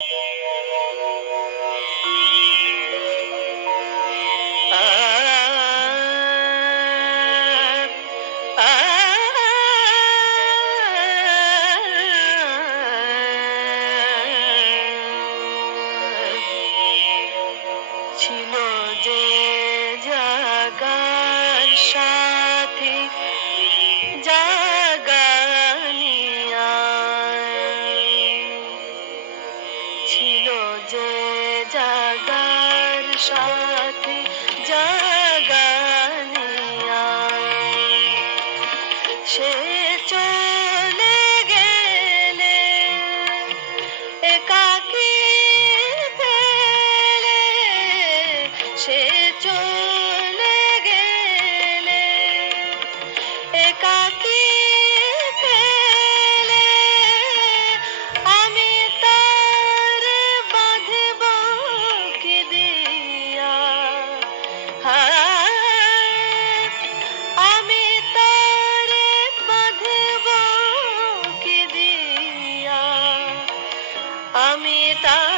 you সাথে জাগানিয়া। সে আমি তা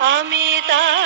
আমি তার